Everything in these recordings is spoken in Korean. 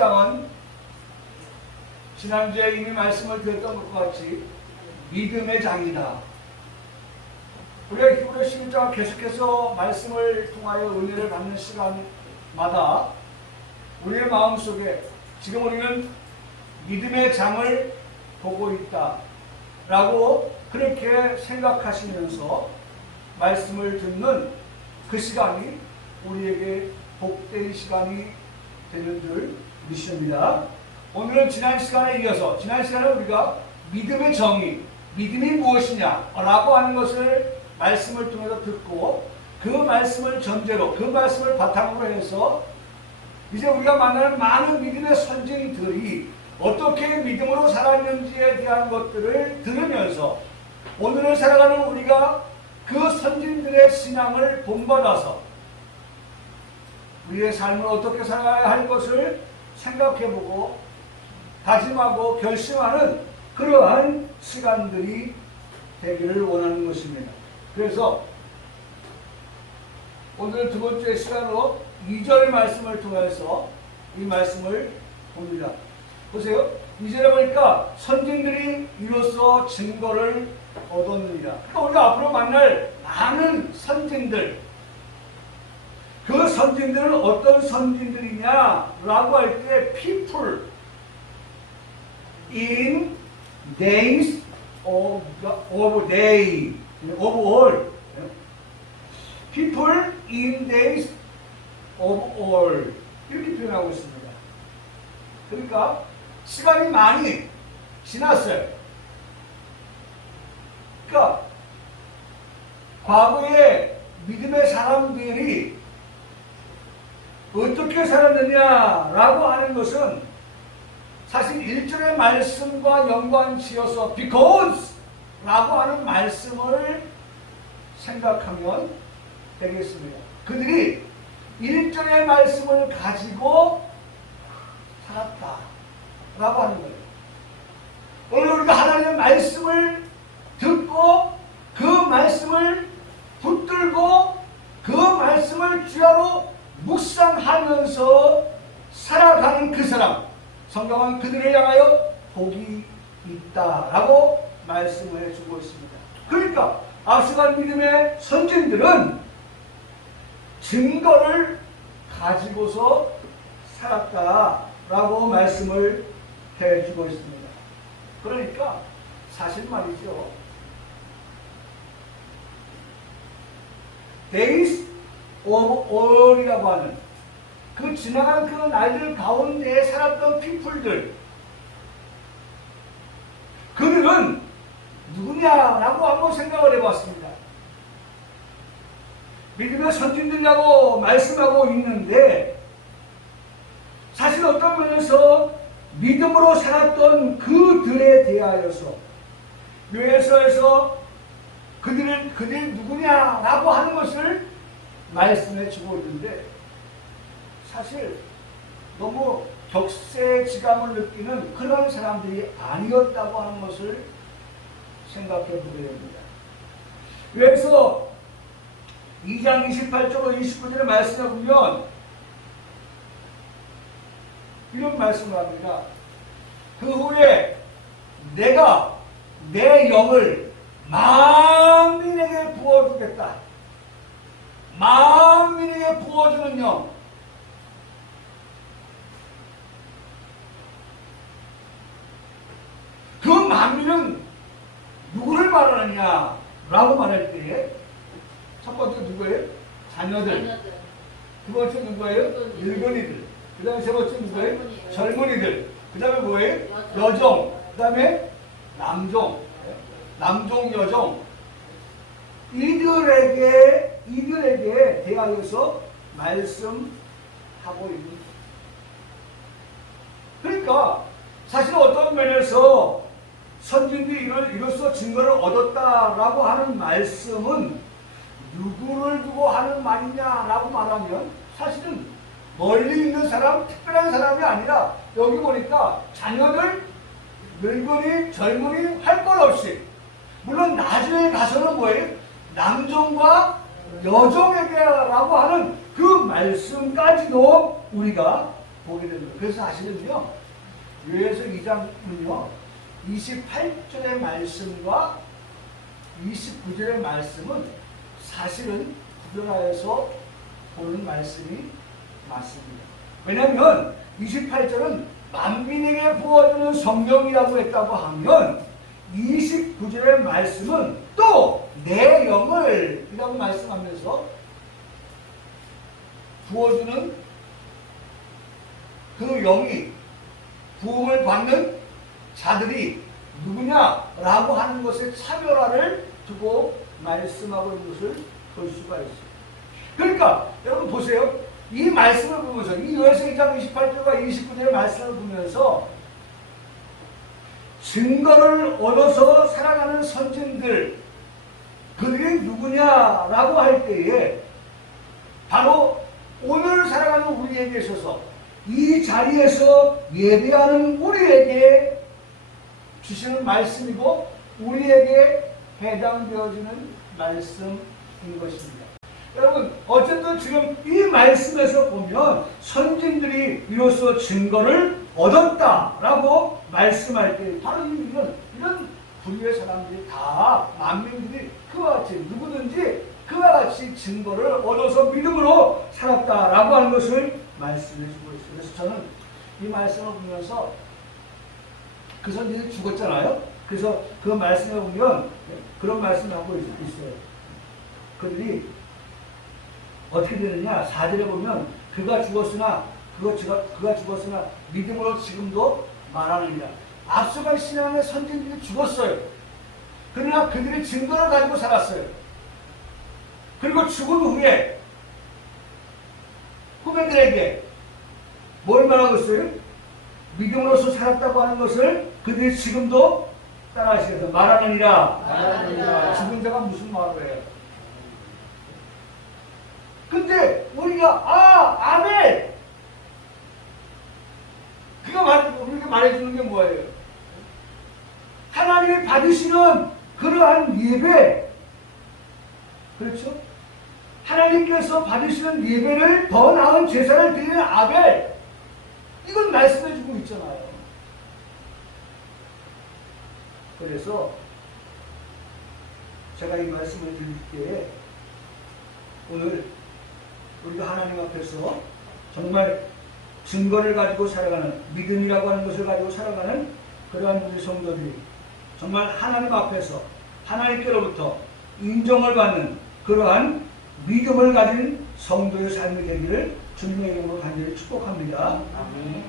장은 지난주에 이미 말씀을 드렸던 것 같이 믿음의 장이다. 우리가 히브리 11장 계속해서 말씀을 통하여 은혜를 받는 시간마다 우리의 마음속에 지금 우리는 믿음의 장을 보고 있다 라고 그렇게 생각하시면서 말씀을 듣는 그 시간이 우리에게 복된 시간이 되는 줄 믿습니다. 오늘은 지난 시간에 이어서 지난 시간에 우리가 믿음의 정의, 믿음이 무엇이냐 라고 하는 것을 말씀을 통해서 듣고 그 말씀을 전제로 그 말씀을 바탕으로 해서 이제 우리가 만나는 많은 믿음의 선진들이 어떻게 믿음으로 살았는지에 대한 것들을 들으면서 오늘을 살아가는 우리가 그 선진들의 신앙을 본받아서 우리의 삶을 어떻게 살아가야 할 것을 생각해보고 다짐하고 결심하는 그러한 시간들이 되기를 원하는 것입니다. 그래서 오늘 두 번째 시간으로 2절 말씀을 통해서 이 말씀을 봅니다. 보세요. 2절에 보니까 선진들이 이로써 증거를 얻었느니라. 그러니까 우리가 앞으로 만날 많은 선진들, 그 선진들은 어떤 선진들이냐라고 할 때 people in days of day of all people in days of all 이렇게 표현하고 있습니다. 그러니까 시간이 많이 지났어요. 그러니까 과거에 믿음의 사람들이 어떻게 살았느냐라고 하는 것은 사실 1절의 말씀과 연관지어서 because 라고 하는 말씀을 생각하면 되겠습니다. 그들이 1절의 말씀을 가지고 살았다 라고 하는 거예요. 오늘 우리가 하나님의 말씀을 듣고 그 말씀을 붙들고 그 말씀을 주야로 묵상하면서 살아가는 그 사람, 성경은 그들을 향하여 복이 있다라고 말씀을 해주고 있습니다. 그러니까 앞서간 믿음의 선진들은 증거를 가지고서 살았다라고 말씀을 해주고 있습니다. 그러니까 사실 말이죠. Days of all이라고 하는 그 지나간 그 날들 가운데 살았던 피플들, 그들은 누구냐라고 한번 생각을 해봤습니다. 믿음의 선진들이라고 말씀하고 있는데 사실 어떤 면에서 믿음으로 살았던 그들에 대하여서 요에서에서 그들 누구냐라고 하는 것을 말씀해 주고 있는데 사실 너무 격세지감을 느끼는 그런 사람들이 아니었다고 하는 것을 생각해 보게 됩니다. 그래서 2장 28절로 29절의 말씀을 보면 이런 말씀을 합니다. 그 후에 내가 내 영을 만민에게 부어주겠다. 만민에게 부어주는 영. 그 만민은 누구를 말하느냐 라고 말할 때에 첫 번째 누구예요? 자녀들. 두 번째 누구예요? 늙은이들. 그 다음에 세 번째 누구예요? 젊은이들. 그 다음에 뭐예요? 여종. 그 다음에 남종. 남종, 여종. 이들에게 대하여서 말씀하고 있는. 그러니까 사실 어떤 면에서 선진들이 이로써 증거를 얻었다라고 하는 말씀은 누구를 두고 하는 말이냐라고 말하면 사실은 멀리 있는 사람, 특별한 사람이 아니라 여기 보니까 자녀들, 늙은이, 젊은이 할 것 없이 물론 나중에 가서는 뭐예요? 남종과 여종에게라고 하는 그 말씀까지도 우리가 보게 되는 거예요. 그래서 사실은요, 요에서 2장은요, 28절의 말씀과 29절의 말씀은 사실은 구별하여서 보는 말씀이 맞습니다. 왜냐하면 28절은 만민에게 부어주는 성령이라고 했다고 하면 29절의 말씀은 또 내 영을 이라고 말씀하면서 부어주는 그 영이 부음을 받는 자들이 누구냐라고 하는 것에 차별화를 두고 말씀하고 있는 것을 볼 수가 있어요. 그러니까 여러분 보세요. 이 말씀을 보면서 이 요에서 2장 28절과 29절의 말씀을 보면서 증거를 얻어서 살아가는 선진들 그들이 누구냐라고 할 때에 바로 오늘 살아가는 우리에게 있어서 이 자리에서 예배하는 우리에게 주시는 말씀이고 우리에게 해당되어지는 말씀인 것입니다. 여러분 어쨌든 지금 이 말씀에서 보면 선진들이 이로써 증거를 얻었다라고 말씀할 때 바로 이런 부류의 사람들이 다 만민들이 그와 같이 누구든지 그와 같이 증거를 얻어서 믿음으로 살았다라고 하는 것을 말씀해 주고 있어요. 그래서 저는 이 말씀을 보면서 그 선진들이 죽었잖아요. 그래서 그 말씀에 보면 그런 말씀을 하고 있어요. 그들이 어떻게 되느냐? 4절에 보면 그가 죽었으나 믿음으로 지금도 말하느니라. 앞서간 신앙의 선진들이 죽었어요. 그러나 그들이 증거를 가지고 살았어요. 그리고 죽은 후에 후배들에게 뭘 말하고 있어요? 믿음으로서 살았다고 하는 것을 그들이 지금도 따라하시면서 말하느니라. 죽은 자가 무슨 말을 해요? 근데 우리가 아멘! 우리가 말해주는 게 뭐예요? 하나님이 받으시는 그러한 예배, 그렇죠? 하나님께서 받으시는 예배를 더 나은 제사를 드리는 아벨, 이건 말씀해주고 있잖아요. 그래서 제가 이 말씀을 드릴 때 오늘 우리가 하나님 앞에서 정말 증거를 가지고 살아가는 믿음이라고 하는 것을 가지고 살아가는 그러한 우리 성도들이 정말 하나님 앞에서 하나님께로부터 인정을 받는 그러한 믿음을 가진 성도의 삶이 되기를 주님의 이름으로 간절히 축복합니다. 아멘.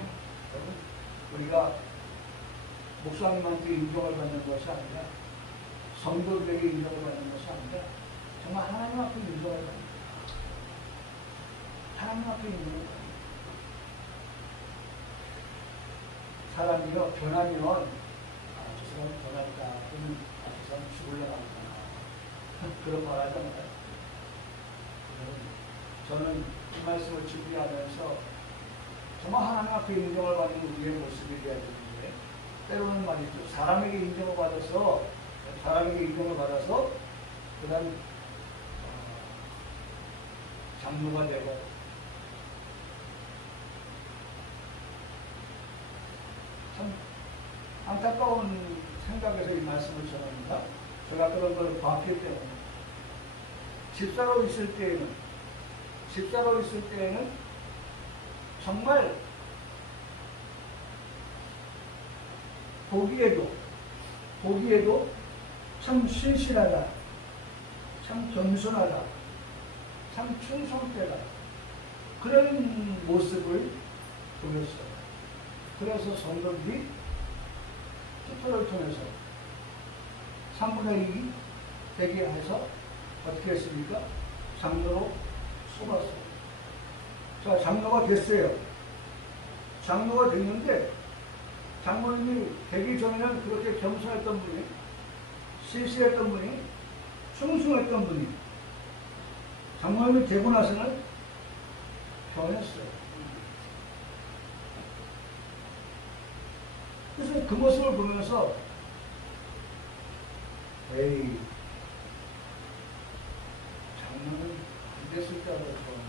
우리가 목사님한테 인정을 받는 것이 아니라 성도들에게 인정을 받는 것이 아니라 정말 하나님 앞에 인정을 받는 것. 하나님 앞에 인정을 받는 것. 사람이요 변하면 저 사람 변할까 또는 저 사람 죽으려고 하구나 그런 말 하잖아요. 저는 이 말씀을 준비하면서 정말 하나님 앞에 인정을 받는 우리의 모습이 되어야 되는데 때로는 말이죠. 사람에게 인정을 받아서 그다음 장로가 되고 참 안타까운 생각에서 이 말씀을 전합니다. 제가 그런 걸 봤기 때문에 집사로 있을 때에는 정말 보기에도 참 신실하다, 참 겸손하다, 참 충성되다 그런 모습을 보였어요. 그래서 성도들이 투표를 통해서 3분의 2 되게 해서 어떻게 했습니까? 장로로 뽑았어요. 자, 장로가 됐어요. 장로가 됐는데 장로님이 되기 전에는 그렇게 겸손했던 분이, 실실했던 분이, 충성했던 분이 장로님이 되고 나서는 변했어요. 그래서 그 모습을 보면서 에이, 장로는 안 됐을 때라고 저는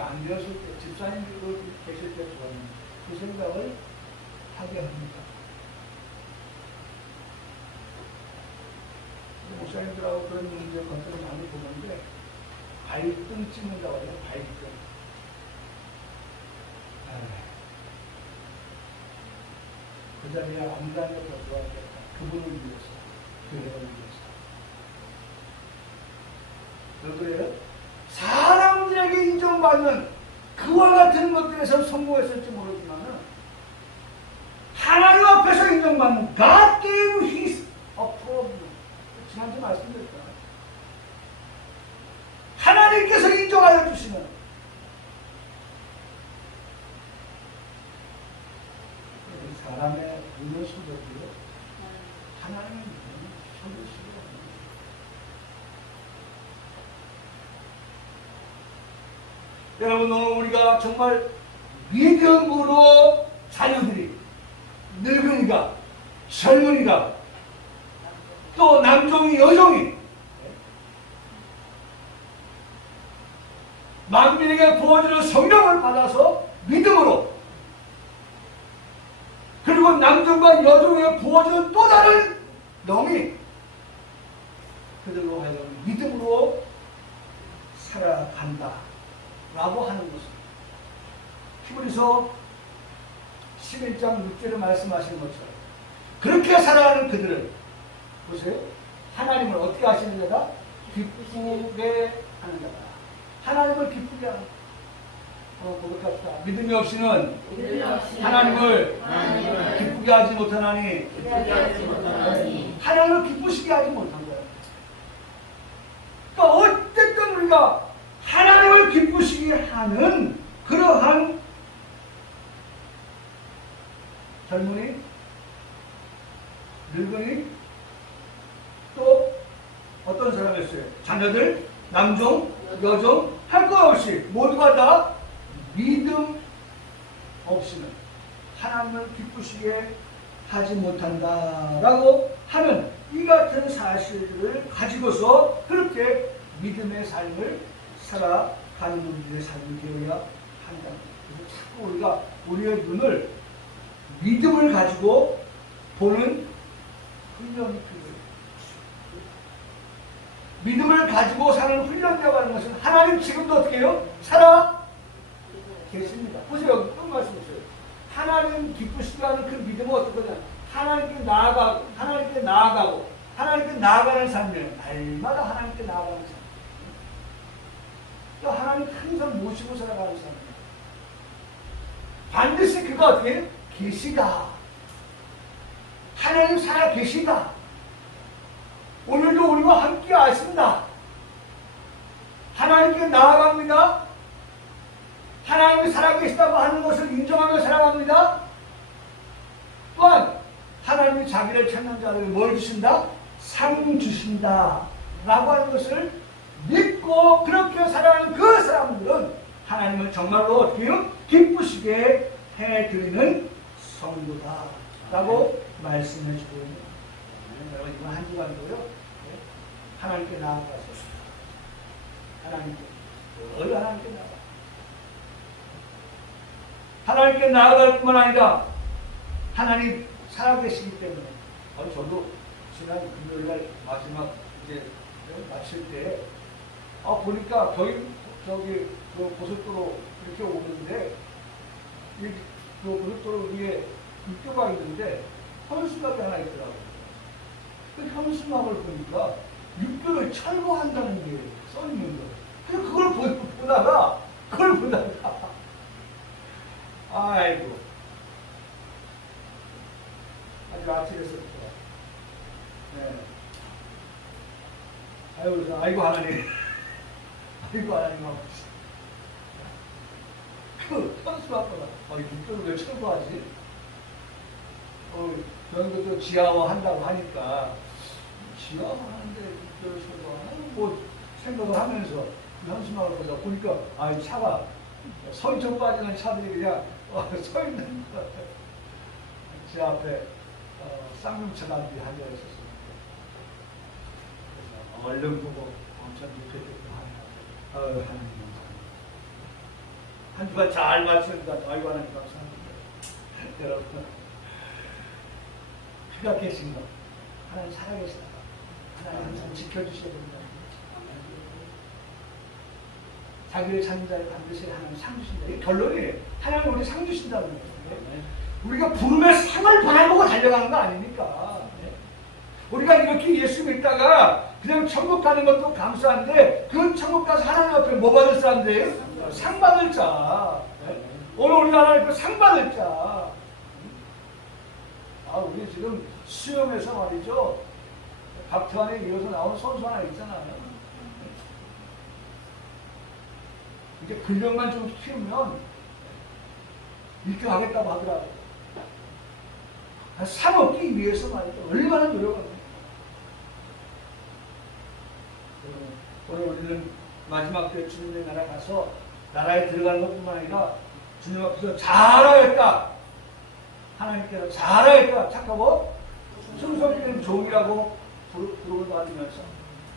안 되었을 때, 집사님들도 계실 때 저는 그 생각을 하게 합니다. 목사님들하고 그런 문제 것들을 많이 보는데, 발등 찍는다고 해요, 발등. 그 자리에 안 가는 게 더 좋았겠다. 그분을 위해서, 교회를 위해서. 왜 그래요? 사람들에게 인정받는 그와 같은 것들에서 성공했을지 모르지만 하나님 앞에서 인정받는 God gave His approval. 지난주 말씀드렸잖아요. 하나님께서 인정하여 주시는 사람의 눈을 속였고요. 하나님은 속일 수가 없는 여러분, 오늘 우리가 정말 믿음으로 자녀들이, 늙은이가, 젊은이가, 또 남종이, 여종이 만민에게 부어주는 성령을 받아서 믿음으로, 그리고 남종과 여종에게 부어주는 또 다른 영이 그들로 하여금 믿음으로 살아간다 라고 하는 것입니다. 히브리서 11장 6절에 말씀하시는 것처럼 그렇게 살아가는 그들을 보세요. 하나님을 어떻게 하시는 자다? 기쁘게 하는 자다. 하나님을 기쁘게 하는 자다. 고백합시다. 믿음이 없이는 하나님을 기쁘게 하지 못하나니 하나님을 기쁘시게 하지 못한 거예요. 그러니까 어쨌든 우리가 하나님을 기쁘시게 하는 그러한 젊은이, 늙은이, 또 어떤 사람이었어요? 자녀들, 남종, 여종 할 것 없이 모두가 다 믿음 없이는 하나님을 기쁘시게 하지 못한다라고 하는 이 같은 사실을 가지고서 그렇게 믿음의 삶을 살아가는 우리의 삶이 되어야 한다. 그래서 자꾸 우리가 우리의 눈을 믿음을 가지고 보는 훈련이 필요해요. 믿음을 가지고 사는 훈련이라고 하는 것은 하나님 지금도 어떻게 해요? 살아 계십니다. 보세요. 어떤 말씀이세요? 하나님 기쁘시게 하는 그 믿음은 어떻거냐? 하나님께 나아가고, 하나님께 나아가고, 하나님께 나아가는 삶이에요. 날마다 하나님께 나아가는 삶. 또 하나님 항상 모시고 살아가는 삶이에요. 반드시 그가 어떻게 해요? 계시다. 하나님 살아 계시다. 오늘도 우리와 함께 하신다. 하나님께 나아갑니다. 하나님이 살아계시다고 하는 것을 인정하며 살아갑니다. 또한 하나님이 자기를 찾는 자를 뭘 주신다? 상 주신다 라고 하는 것을 믿고 그렇게 살아가는 그 사람들은 하나님을 정말로 어떻게 해요? 기쁘시게 해드리는 성도다 라고 말씀해 주고 있는 거예요. 여러분, 이번 한 주간도요 하나님께 나아가서 하나님께 늘 하나님께 나아가 하나님께 나아갈 뿐만 아니라 하나님 살아계시기 때문에 저도 지난 금요일날 마지막 이제 마칠 때 보니까 저기 그 고속도로 이렇게 오는데 이 고속도로 위에 육교가 있는데 현수막이 하나 있더라고요. 그 현수막을 보니까 육교를 철거한다는 게 써있는 거예요. 그래서 그걸 보다가 아이고 아주 아찔했었죠. 네. 아이고 하나님 하고 그 현수막보다 육교를 왜 철거하지? 그런 것도 지하화 한다고 하니까 지하화 하는데 육교를 철거하나? 뭐 생각을 하면서 현수막을 보니까 차가 설정 빠지는 차들이 그냥 서 있는 거. 제 앞에 쌍용차가 앉아 있었습니다. 그래서 얼른 보고 엄청 느꼈던 하나님 감사합니다. 한 주간 잘 마쳤습니다. 아이고 하나님 감사합니다. 여러분 그가 계신 것 하나님 살아계시다. 하나님 항상 지켜주셔야 됩니다. 자기를 찾는 자를 반드시 하나님 상 주신다. 이 결론이에요. 하나님 우리 상 주신다는 거예요. 우리가 부름의 상을 바라보고 달려가는 거 아닙니까? 우리가 이렇게 예수 믿다가 그냥 천국 가는 것도 감사한데 그 천국 가서 하나님 앞에 뭐 받을 사람들이에요? 상 받을 자. 오늘 우리가 하나님 앞에 상 받을 자. 우리 지금 수영에서 말이죠. 박태환에 이어서 나온 선수 하나 있잖아요. 이제 근력만 좀 키우면 1등 하겠다고 하더라고요. 상 얻기 위해서 말이죠. 얼마나 노력합니까? 오늘 우리는 마지막 때 주님의 나라 가서 나라에 들어가는 것뿐만 아니라 주님 앞에서 잘하였다. 하나님께서 잘하였다. 착하고 순수한 종이라고 부름을 받으면서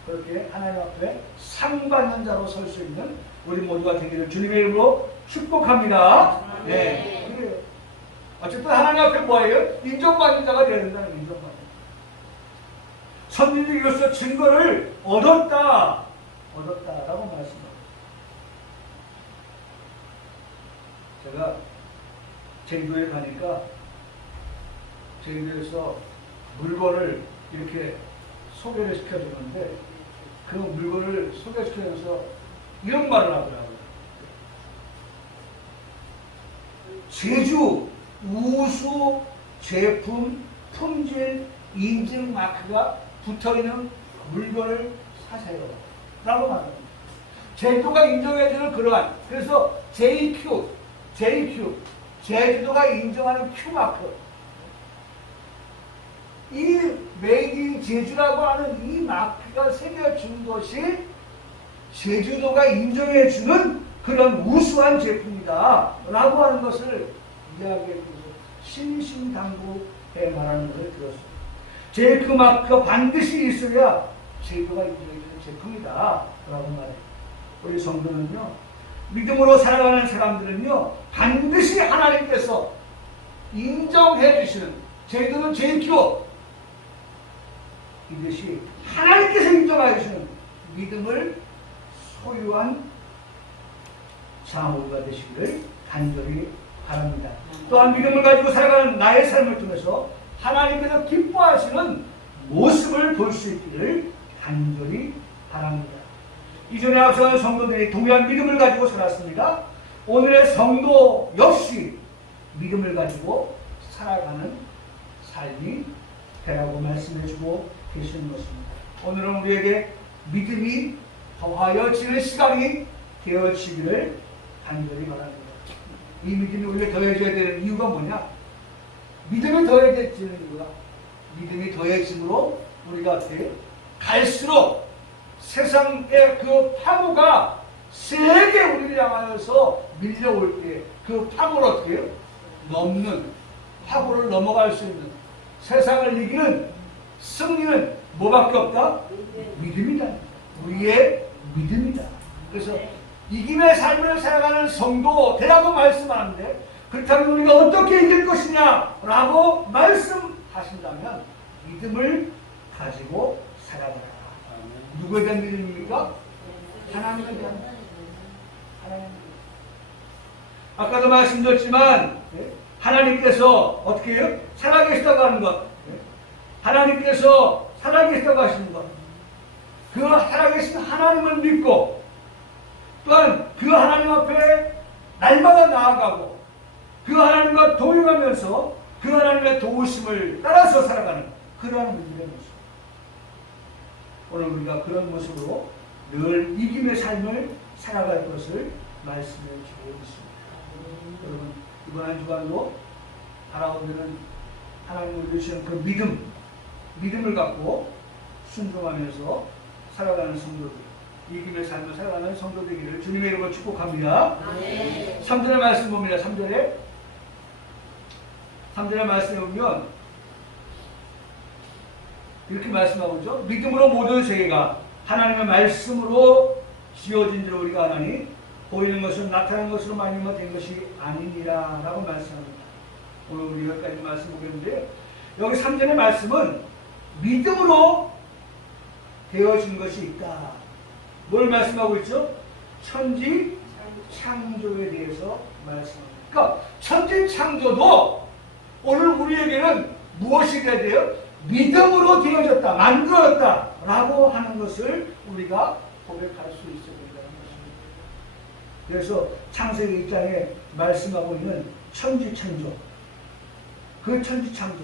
그렇게 하나님 앞에 상 받는 자로 설 수 있는 우리 모두가 되기를 주님의 이름으로 축복합니다. 네. 어쨌든 하나님 앞에 뭐예요? 인정받는 자가 되야 된다는 인정받는 자. 선민들로서 증거를 얻었다라고 말씀합니다. 제가 제주도에 가니까 제주도에서 물건을 이렇게 소개를 시켜주는데 그 물건을 소개시키면서 이런 말을 하더라고요. 제주 우수 제품 품질 인증 마크가 붙어있는 물건을 사세요 라고 말합니다. 제주도가 인정해주는 그러한, 그래서 JQ 제주도가 인정하는 Q마크, 이 메이드 인 제주라고 하는 이 마크가 새겨준 것이 제주도가 인정해주는 그런 우수한 제품이다 라고 하는 것을 이야기해주면서 신신당부해 말하는 것을 들었습니다. 제일 그 마크가 반드시 있어야 제주도가 인정해주는 제품이다 라고 말해요. 우리 성도는요, 믿음으로 살아가는 사람들은요, 반드시 하나님께서 인정해 주시는, 제주도는 제일교, 이것이 하나님께서 인정해 주시는 믿음을 소유한 자모가 되시기를 간절히 바랍니다. 또한 믿음을 가지고 살아가는 나의 삶을 통해서 하나님께서 기뻐하시는 모습을 볼 수 있기를 간절히 바랍니다. 이전에 앞서간 성도들이 동일한 믿음을 가지고 살았습니다. 오늘의 성도 역시 믿음을 가지고 살아가는 삶이 되라고 말씀해주고 계시는 것입니다. 오늘은 우리에게 믿음이 더하여지는 시간이 되어지기를 간절히 바랍니다. 이 믿음이 우리가 더해져야 되는 이유가 뭐냐? 믿음이 더해지는 이유가, 믿음이 더해짐으로 우리가 갈수록 세상의 그 파도가 세게 우리를 향하여서 밀려올 때 그 파도를 어떻게 해요? 넘는, 파도를 넘어갈 수 있는, 세상을 이기는 승리는 뭐밖에 없다? 믿음이다. 우리의 믿음이다. 그래서 이김의 삶을 살아가는 성도 되라고 말씀하는데, 그렇다면 우리가 어떻게 이길 것이냐 라고 말씀하신다면 믿음을 가지고 살아가라. 누구에 대한 믿음입니까? 하나님에 대한 믿음. 하나님. 아까도 말씀드렸지만 하나님께서 어떻게 해요? 살아계시다고 하는 것, 하나님께서 살아계시다고 하시는 것, 그 살아계신 하나님을 믿고 또한 그 하나님 앞에 날마다 나아가고 그 하나님과 동행하면서 그 하나님의 도우심을 따라서 살아가는 그러한 믿음의 모습. 오늘 우리가 그런 모습으로 늘 이김의 삶을 살아갈 것을 말씀해 주고 있습니다. 여러분, 이번 한 주간도 바라보는 하나님을 주시는 그 믿음을 갖고 순종하면서 살아가는 성도들, 이김의 삶을 살아가는 성도 되기를 주님의 이름으로 축복합니다. 3절의 말씀 봅니다. 3절의 말씀에 보면 이렇게 말씀하고 있죠. 믿음으로 모든 세계가 하나님의 말씀으로 지어진 줄 우리가 아나니 보이는 것은 나타난 것으로 말미암아 된 것이 아니니라 라고 말씀합니다. 오늘 우리 여기까지 말씀 보겠는데, 여기 3절의 말씀은 믿음으로 되어진 것이 있다. 뭘 말씀하고 있죠? 천지 창조에 대해서 말씀합니다. 그러니까 천지 창조도 오늘 우리에게는 무엇이 돼야 돼요? 믿음으로 되어졌다, 만들어졌다 라고 하는 것을 우리가 고백할 수 있어야 된다는 것입니다. 그래서 창세기 1장에 말씀하고 있는 천지 창조, 그 천지 창조,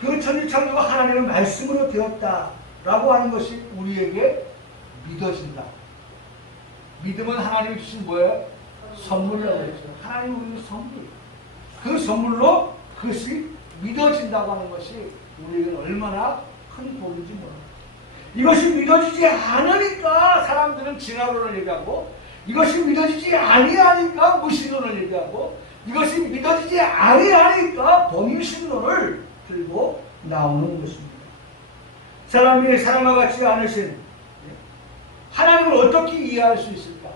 그 천지 창조가 하나님의 말씀으로 되었다 라고 하는 것이 우리에게 믿어진다. 믿음은 하나님이 주신 뭐예요? 선물이라고 했죠. 하나님 우리는 선물. 그 선물로 그것이 믿어진다고 하는 것이 우리에게 얼마나 큰 복인지 몰라요. 이것이 믿어지지 않으니까 사람들은 진화론을 얘기하고, 이것이 믿어지지 아니하니까 무신론을 얘기하고, 이것이 믿어지지 아니하니까 범신론을 들고 나오는 것입니다. 사람이 사람과 같지 않으신 하나님을 어떻게 이해할 수 있을까?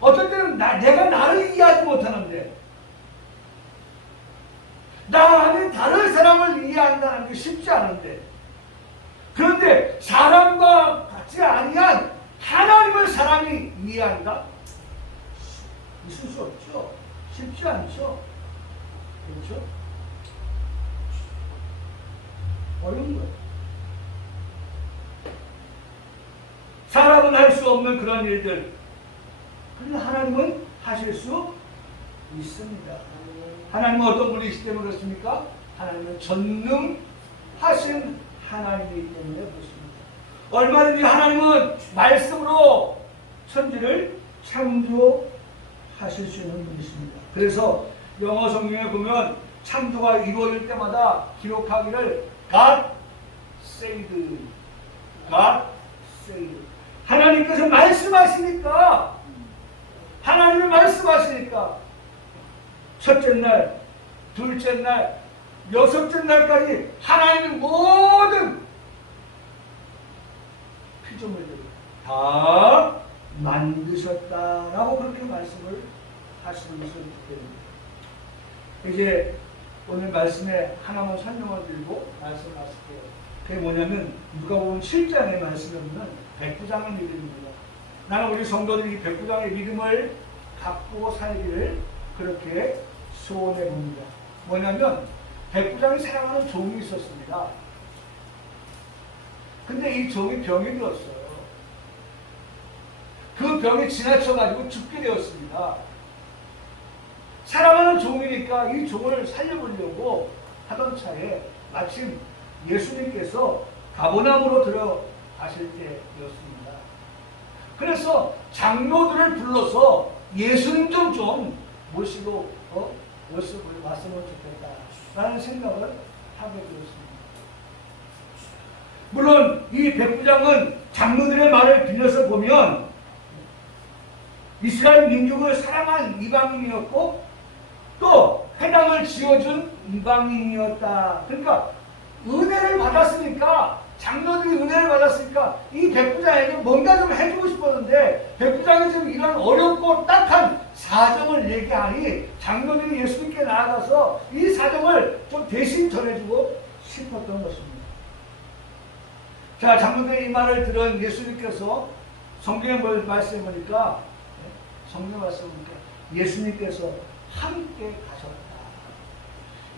어떤 때는 내가 나를 이해하지 못하는데, 나는 다른 사람을 이해한다는 게 쉽지 않은데, 그런데 사람과 같지 아니한 하나님을 사람이 이해한다? 있을 수 없죠. 쉽지 않죠. 그렇죠? 어려운 거예요. 사람은 할 수 없는 그런 일들, 그런데 하나님은 하실 수 있습니다. 하나님은 어떤 분이시기 때문에 그렇습니까? 하나님은 전능하신 하나님이기 때문에 그렇습니다. 얼마든지 하나님은 말씀으로 천지를 창조하실 수 있는 분이십니다. 그래서 영어 성경에 보면 창조가 이루어질 때마다 기록하기를 God said, God said. 하나님께서 말씀하시니까, 하나님이 말씀하시니까 첫째 날, 둘째 날, 여섯째 날까지 하나님의 모든 피조물들을 다 만드셨다라고 그렇게 말씀을 하시는 것을 듣게 됩니다. 이제 오늘 말씀에 하나만 설명을 드리고 말씀을 하실게요. 그게 뭐냐면 누가복음 7장의 말씀에 보면 백부장을 믿습니다. 나는 우리 성도들이 백부장의 믿음을 갖고 살기를 그렇게 소원해 봅니다. 뭐냐면 백부장이 사랑하는 종이 있었습니다. 근데 이 종이 병이 들었어요. 그 병이 지나쳐가지고 죽게 되었습니다. 사랑하는 종이니까 이 종을 살려보려고 하던 차에 마침 예수님께서 가버나움으로 들어가실 때였습니다. 그래서 장로들을 불러서 예수님 좀 모시고 왔으면 좋겠다라는 생각을 하게 되었습니다. 물론 이 백부장은 장로들의 말을 빌려서 보면 이스라엘 민족을 사랑한 이방인이었고 또 회당을 지어준 이방인이었다. 그러니까 은혜를 받았으니까, 장로들이 은혜를 받았으니까 이 백부장에게 뭔가 좀 해주고 싶었는데, 백부장이 지금 이런 어렵고 딱한 사정을 얘기하니 장로들이 예수님께 나아가서 이 사정을 좀 대신 전해주고 싶었던 것입니다. 자, 장로들의 이 말을 들은 예수님께서 성경에 말씀해 보니까, 예수님께서 함께 가셨다.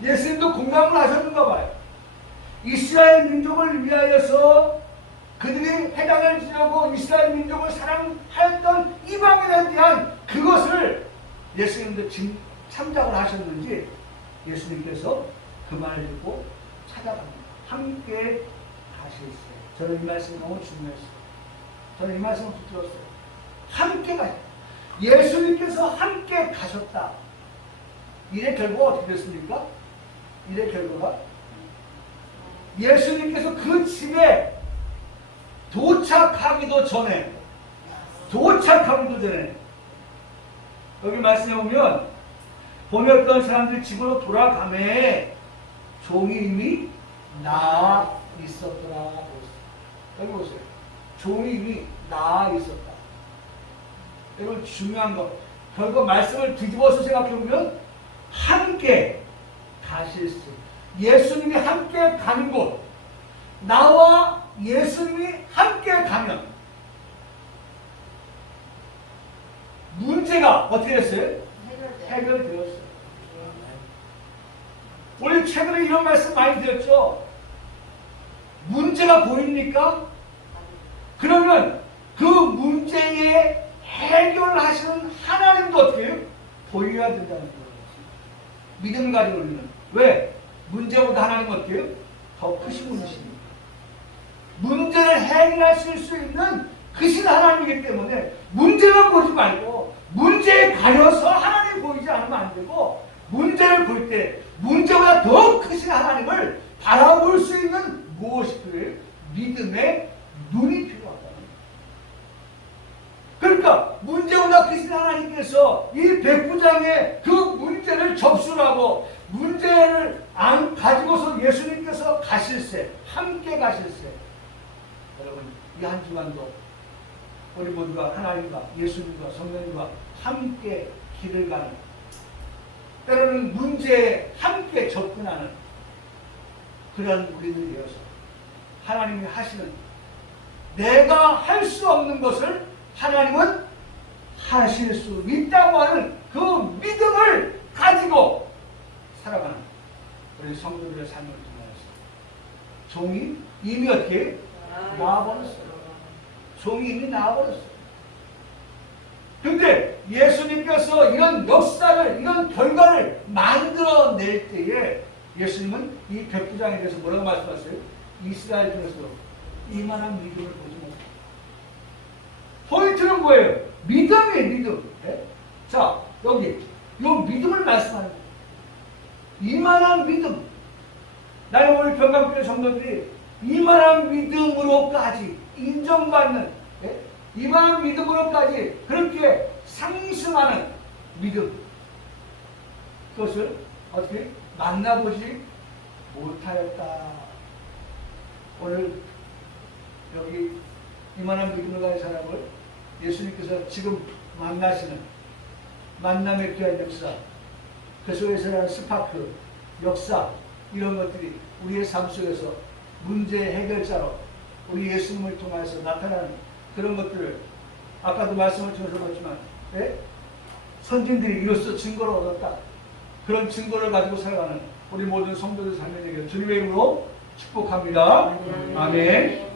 예수님도 공감을 하셨는가 봐요. 이스라엘 민족을 위하여서 그들이 회당을 지려고 이스라엘 민족을 사랑하였던 이방인에 대한 그것을 예수님도 참작을 하셨는지 예수님께서 그 말을 듣고 찾아갑니다. 함께 가셨어요. 저는 이 말씀이 너무 중요했어요. 저는 이 말씀을 붙들었어요. 함께 가셨다. 예수님께서 함께 가셨다. 일의 결과가 어떻게 됐습니까? 일의 결과가 예수님께서 그 집에 도착하기도 전에 여기 말씀해 보면 보냈던 사람들이 집으로 돌아가매 종이 이미 나아 있었더라. 여기 보세요. 종이 이미 나아 있었다. 여러분 중요한 거. 결국 말씀을 뒤집어서 생각해보면 함께 가실 수. 예수님이 함께 가는 곳. 나와 예수님이 함께 가면 문제가 어떻게 됐어요? 해결되었어요. 우리 최근에 이런 말씀 많이 드렸죠. 문제가 보입니까? 그러면 그 문제에 해결하시는 하나님도 어떻게 해요? 보여야 된다는 거예요. 믿음을 가지고 우리는. 왜? 문제보다 하나님은 어떻게 해요? 더 크신 분이십니다. 문제를 해결하실 수 있는 크신 하나님이기 때문에 문제만 보지 말고 문제에 가려서 하나님 보이지 않으면 안 되고 문제를 볼 때 문제보다 더 크신 하나님을 바라볼 수 있는 무엇이 필요해요? 믿음의 눈이 필요하다. 그러니까 문제보다 크신 하나님께서 이 백부장의 그 문제를 접수하고 문제를 안 가지고서 예수님께서 가실세, 함께 가실세. 여러분 이 한 주간도 우리 모두가 하나님과 예수님과 성령님과 함께 길을 가는, 때로는 문제에 함께 접근하는 그런 우리들이 되어서 하나님이 하시는, 내가 할 수 없는 것을 하나님은 하실 수 있다고 하는 그 믿음을 가지고 살아가는 우리 성도들의 삶을 통해서 종이 이미 어떻게 나와버렸어요. 종이 이미 나와버렸어요. 근데 예수님께서 이런 역사를, 이런 결과를 만들어낼 때에 예수님은 이 백부장에 대해서 뭐라고 말씀하세요? 이스라엘 중에서 이만한 믿음을 보지 못해. 포인트는 뭐예요? 믿음이에요, 믿음. 네? 자, 여기 이 믿음을 말씀하는 거예요. 이만한 믿음. 나는 오늘 병강교회 성도들이 이만한 믿음으로까지 인정받는, 네? 이만한 믿음으로까지 그렇게 상승하는 믿음, 그것을 어떻게 만나보지 못하였다. 오늘 여기 이만한 믿음을 가진 사람을 예수님께서 지금 만나시는 만남의 귀한 역사, 그 속에서 나는 스파크, 역사, 이런 것들이 우리의 삶 속에서 문제 해결자로 우리 예수님을 통해서 나타나는 그런 것들을 아까도 말씀을 통해서 봤지만, 네? 선진들이 이로써 증거를 얻었다. 그런 증거를 가지고 살아가는 우리 모든 성도들 삶이 되기를 주님의 이름으로 축복합니다. 아멘.